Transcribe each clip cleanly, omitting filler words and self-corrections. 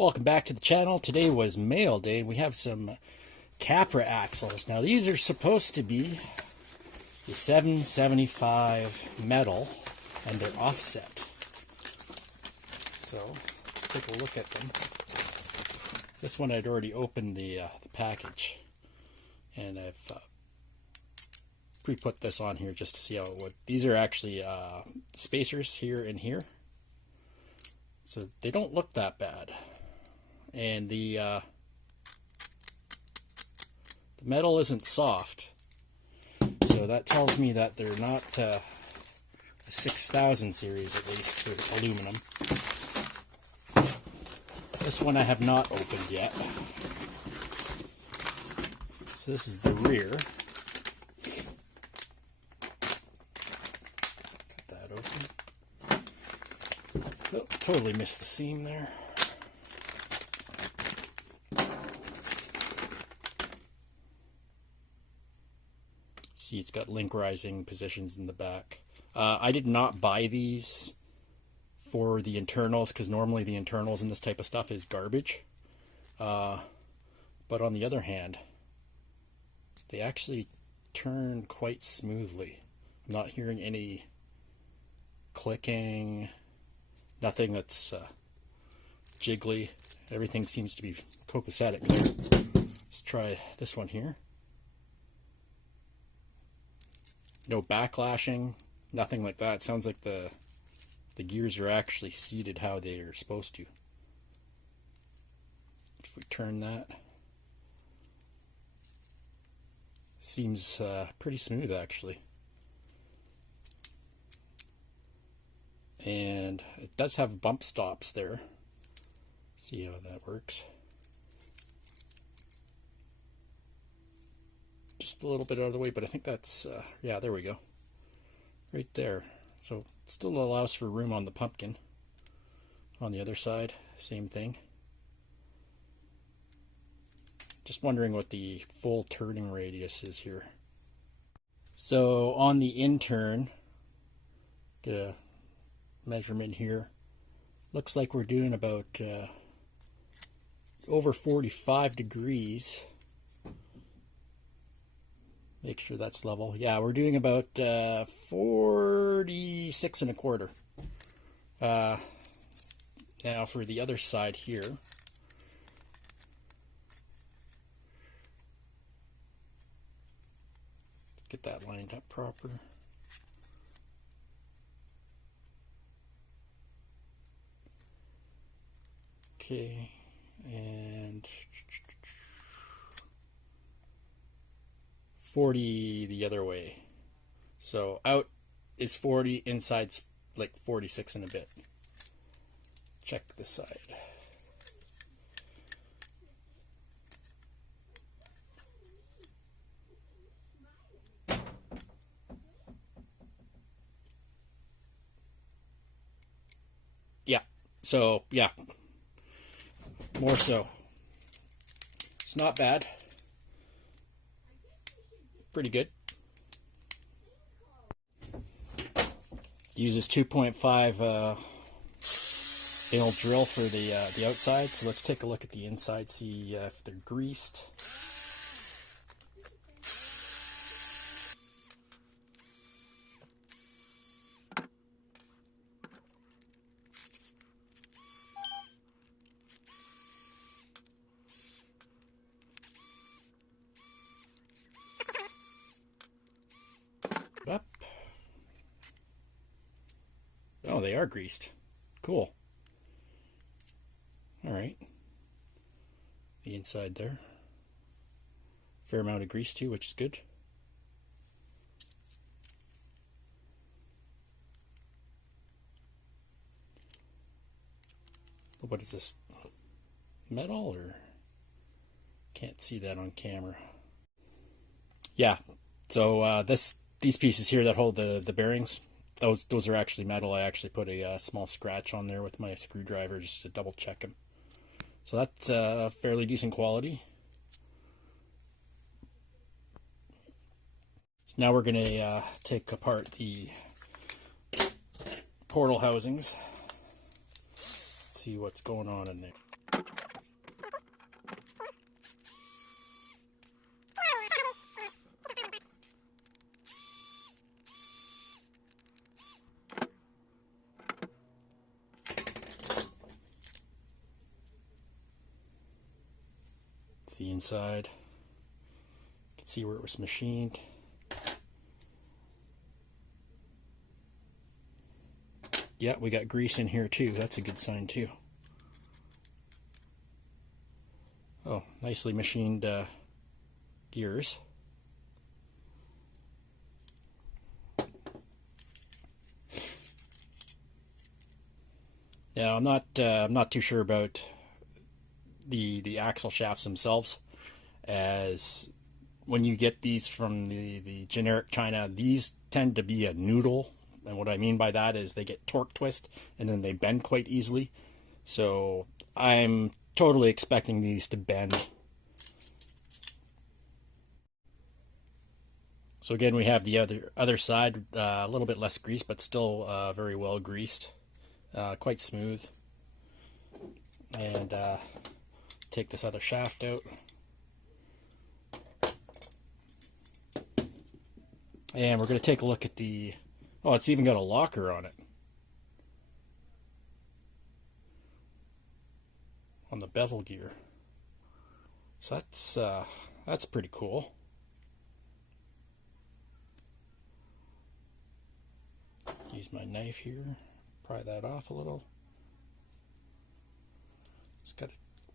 Welcome back to the channel. Today was mail day and we have some Capra axles. Now these are supposed to be the 775 metal and they're offset. So let's take a look at them. This one I'd already opened the package and I've pre-put this on here just to see how it would. These are actually spacers here and here. So they don't look that bad. And the metal isn't soft, so that tells me that they're not a 6000 series, at least for aluminum. This one I have not opened yet. So this is the rear. Cut that open. Oh, totally missed the seam there. See, it's got link rising positions in the back. I did not buy these for the internals because normally the internals in this type of stuff is garbage. But on the other hand, they actually turn quite smoothly. I'm not hearing any clicking, nothing that's jiggly. Everything seems to be copacetic there. Let's try this one here. No backlashing, nothing like that. It sounds like the gears are actually seated how they are supposed to. If we turn that, seems pretty smooth actually. And it does have bump stops there. See how that works. Just a little bit out of the way, but I think that's, yeah, there we go. Right there. So still allows for room on the pumpkin. On the other side, same thing. Just wondering what the full turning radius is here. So on the intern, get a measurement here. Looks like we're doing about over 45 degrees. Make sure that's level. Yeah, we're doing about 46 and a quarter. Now for the other side here. Get that lined up proper. Okay, and 40 the other way. So out is 40, inside's like 46 and a bit. Check the side. Yeah, so yeah, more so. It's not bad. Pretty good. Uses 2.5 mil drill for the outside. So let's take a look at the inside, see if they're greased. Up. Oh, they are greased. Cool. All right. The inside there. Fair amount of grease too, which is good. What is this? Metal or? Can't see that on camera. Yeah. So these pieces here that hold the bearings, those are actually metal. I actually put a small scratch on there with my screwdriver just to double check them. So that's fairly decent quality. So now we're going to take apart the portal housings. See what's going on in there. the inside. You can see where it was machined. Yeah, we got grease in here too. That's a good sign too. Oh, nicely machined gears. Now I'm not too sure about the axle shafts themselves, as when you get these from the generic China, these tend to be a noodle. And what I mean by that is they get torque twist and then they bend quite easily. So I'm totally expecting these to bend. So again, we have the other side, a little bit less grease, but still very well greased, quite smooth. And take this other shaft out. And we're going to take a look at the, oh, it's even got a locker on it. On the bevel gear. So that's pretty cool. Use my knife here, pry that off a little. It's got a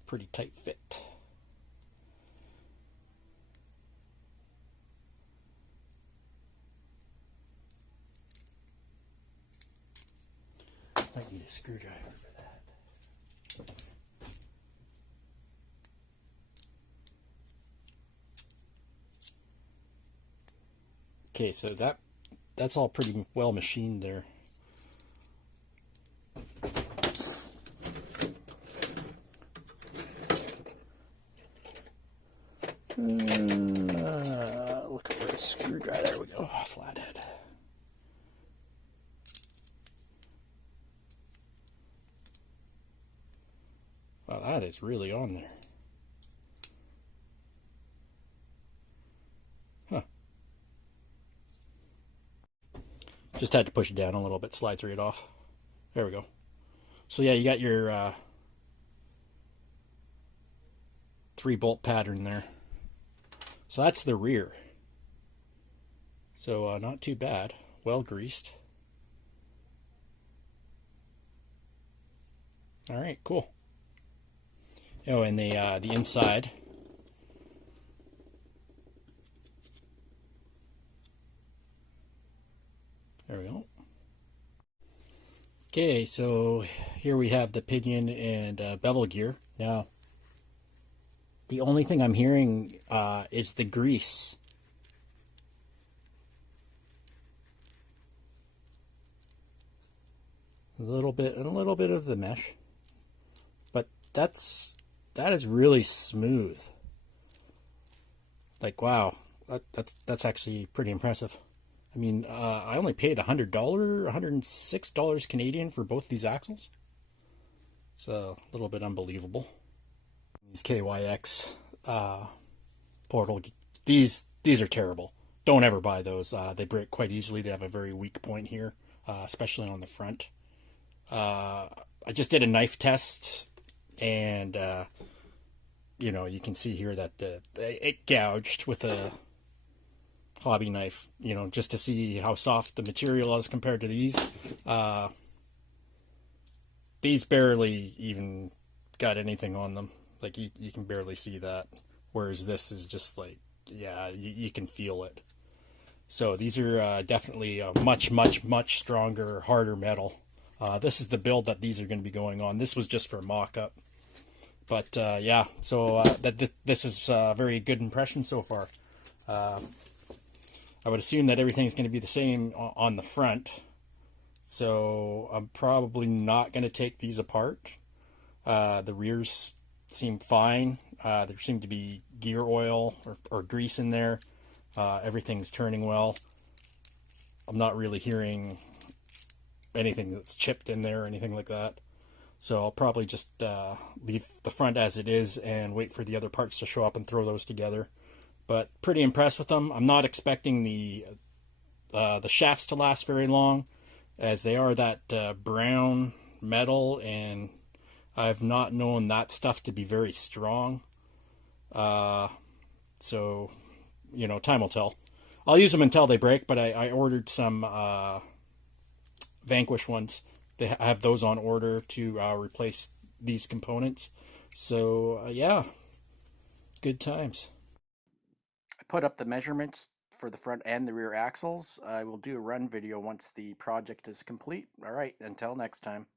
pretty tight fit. Might need a screwdriver for that. Okay, so that's all pretty well machined there. Looking for a screwdriver. There we go. Flathead. Wow, that is really on there. Huh. Just had to push it down a little bit. Slides right off. There we go. So yeah, you got your 3-bolt pattern there. So that's the rear. So not too bad. Well greased. All right, cool. Oh, and the inside. There we go. Okay, so here we have the pinion and bevel gear. Now, the only thing I'm hearing is the grease. A little bit of the mesh, but that is really smooth. Like, wow, that's actually pretty impressive. I mean, I only paid $100, $106 Canadian for both these axles. So a little bit unbelievable. These KYX portal, these are terrible. Don't ever buy those. They break quite easily. They have a very weak point here, especially on the front. I just did a knife test, and you know, you can see here that it gouged with a hobby knife, you know, just to see how soft the material is compared to these. These barely even got anything on them. Like, you can barely see that. Whereas this is just like, yeah, you can feel it. So these are definitely a much stronger, harder metal. This is the build that these are going to be going on. This was just for mock-up. But yeah, so this is a very good impression so far. I would assume that everything's going to be the same on the front. So I'm probably not going to take these apart. The rears seem fine. There seemed to be gear oil or grease in there. Everything's turning well. I'm not really hearing anything that's chipped in there or anything like that. So I'll probably just leave the front as it is and wait for the other parts to show up and throw those together. But pretty impressed with them. I'm not expecting the shafts to last very long, as they are that brown metal, and I've not known that stuff to be very strong. So, time will tell. I'll use them until they break, but I ordered some Vanquish ones. They have those on order to replace these components. So, yeah, good times. I put up the measurements for the front and the rear axles. I will do a run video once the project is complete. All right, until next time.